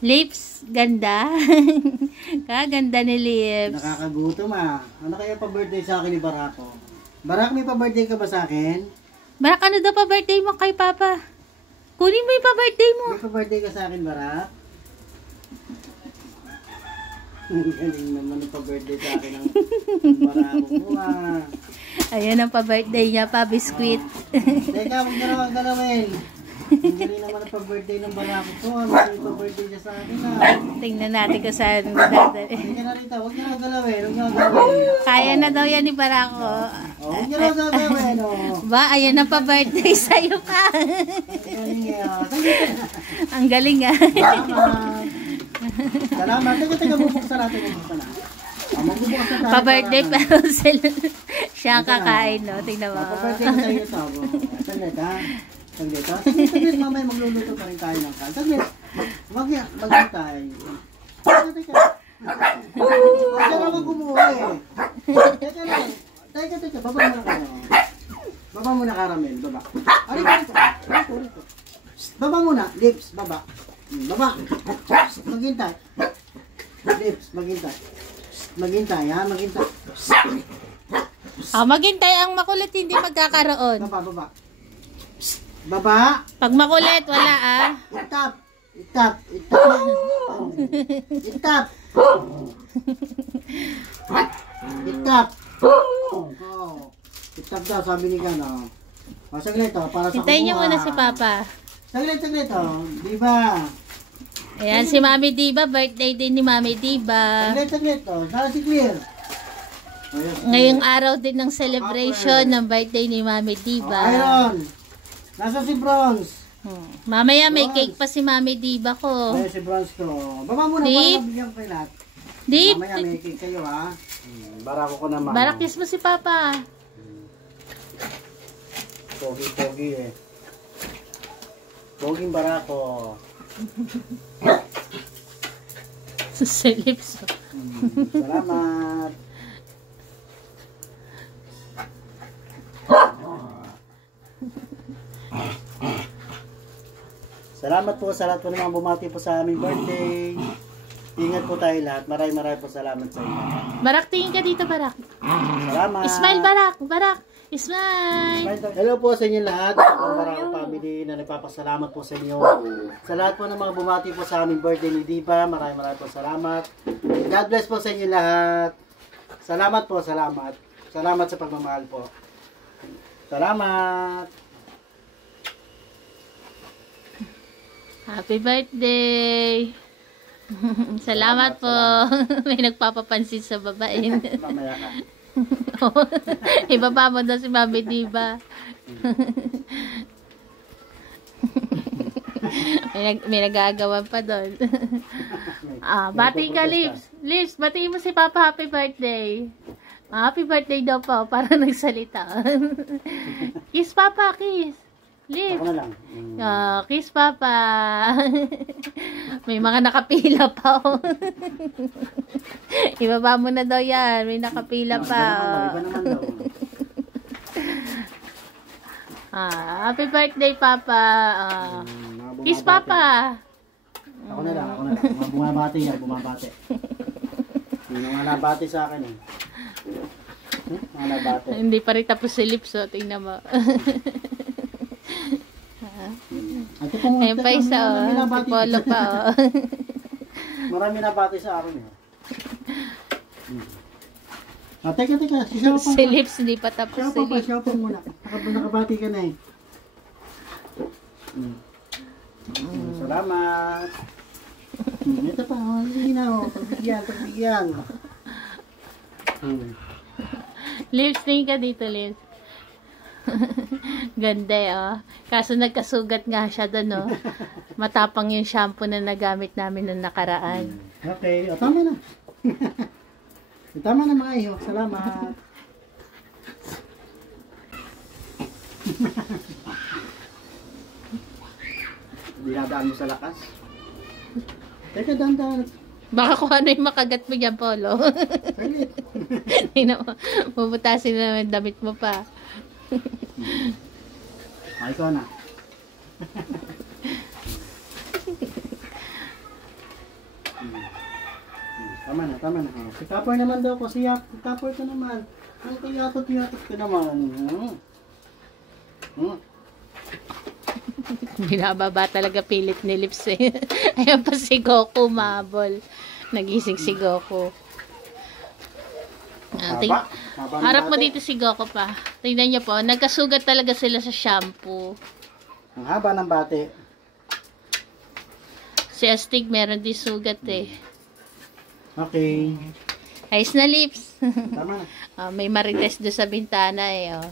Lips, ganda. Kaganda ni Lips. Nakakagutom ah. Ano kaya pa-birthday sa akin ni Barako? Barak, may pa-birthday ka ba sa akin? Barak, ano daw pa-birthday mo kay Papa? Kunin mo yung pa-birthday mo. May pa-birthday ka sa akin, Barak? Galing naman yung pa-birthday sa akin ng Barako mo ah. Ayan ang pa-birthday niya, pa-biscuit. Teka, huwag na naman galawin. Ang galing naman ang pa-birthday ng Barako ko. May pa-birthday niya sa akin ah. Tingnan natin kung saan dadali. Teka na rito, huwag na galawin. Huwag na galawin. Kaya na daw yan ni Barako. Huwag na galawin. Ba, ayan ang pa-birthday sa'yo pa. Ang galing ah. Salamat. Salamat. Teka, bubuksan natin. Pa-birthday pero siya kakain, no? Tingnan mo. Pa-birthday na tayo ito. Saglit ha. Saglit ha. Saglit, mamaya magluluto pa rin tayo ng kan. Saglit. Maghintay. Teka. Huwag ka naman kumuha eh. Teka lang. Teka. Baba muna ka. Baba muna caramel. Baba. Rito. Baba muna. Lips. Baba. Baba. Maghintay. Lips. Maghintay. Maghintay ha. Maghintay. Maghintay ang makulit, hindi magkakaroon. Baba. Baba. Pag makulit, wala ah. Itap. Oh. Itap daw, sabi ni Gano. Saglit oh, para sa Hintayin niyo muna si Papa. Saglit oh. Diba? Ayan, si Mami Diba. Birthday din ni Mami Diba. Saglit oh. Saan si Clear? Ngayong araw din ng celebration ng birthday ni Mami Diba. Iron. Nasa si Bronze. Mamaya may cake pa si Mami Diba ko. Ayun si Bronze ko. Baba muna para mabigyan ko kayo lahat. Deep. Mamaya may cake kayo ha. Barako ko naman. Barakis mo si Papa. Pogi eh. Poging Barako. Sa lips. Salamat. Salamat po sa lahat po ng mga bumati po sa aming birthday. Ingat po tayo lahat. Maraming po salamat sa inyo. Barak, tingin ka dito, Barak. Salamat. Smile, Barak. Smile. Hello po sa inyo lahat. Ito po ang Barako family na nagpapasalamat po sa inyo. Sa lahat po ng mga bumati po sa aming birthday ni Diba. Maraming po salamat. God bless po sa inyo lahat. Salamat po, salamat. Salamat sa pagmamahal po. Salamat. Happy birthday. Salamat po. May nagpapapansin sa babae. Mamaya ka. Ibaba mo daw si Mami Diba. may nagagawa pa doon. Bati ka, Lips. Lips, batiin mo si Papa happy birthday. Happy birthday daw po, para nagsalita. Kiss Papa, kiss. Lips. Ako na lang. Kiss Papa. May mga nakapila pa. Ibaba mo na daw yan. May nakapila pa. Iba naman daw. Happy birthday, Papa. Kiss Papa. Ako na lang. Bumabati yan, bumabati. May mga nabati sa akin eh. Mga nabati. Hindi pa rin tapos si Lips, oh. Tingnan mo. Ayun pa isa, oh. Si Polo pa, oh. Marami nabati sa akin eh. Teka. Si Lips, hindi pa tapos si Lips. Siya pa muna. Nakabati ka na eh. Salamat. Ito pa. Hindi na oh. Pagbigyan. Lips, tingin ka dito, Lips. Ganda oh. Kaso nagkasugat nga siya doon, oh. Matapang yung shampoo na nagamit namin noong nakaraan. Okay. O, tama na. Tama na mga iyo. Salamat. Dinadaan mo sa lakas. Teka, dandan. Baka kung ano yung makagat mo dyan, Polo. Salit. Bubutasin na naman damit mo pa. Ikaw na. tama na. Si Kapor naman daw ko. Si Kapor ka naman. Ang kayatot-yatot ka naman. Binababa talaga pilit ni Lips eh. Ayan pa si Goku, mabol. Nagising si Goku. Haba. Harap mo dito si Goku pa. Tingnan niyo po, nagkasugat talaga sila sa shampoo. Ang haba ng bate. Si Astig meron din sugat eh. Okay. Ayos na, Lips. Tama na. May marites doon sa bintana eh. Oh.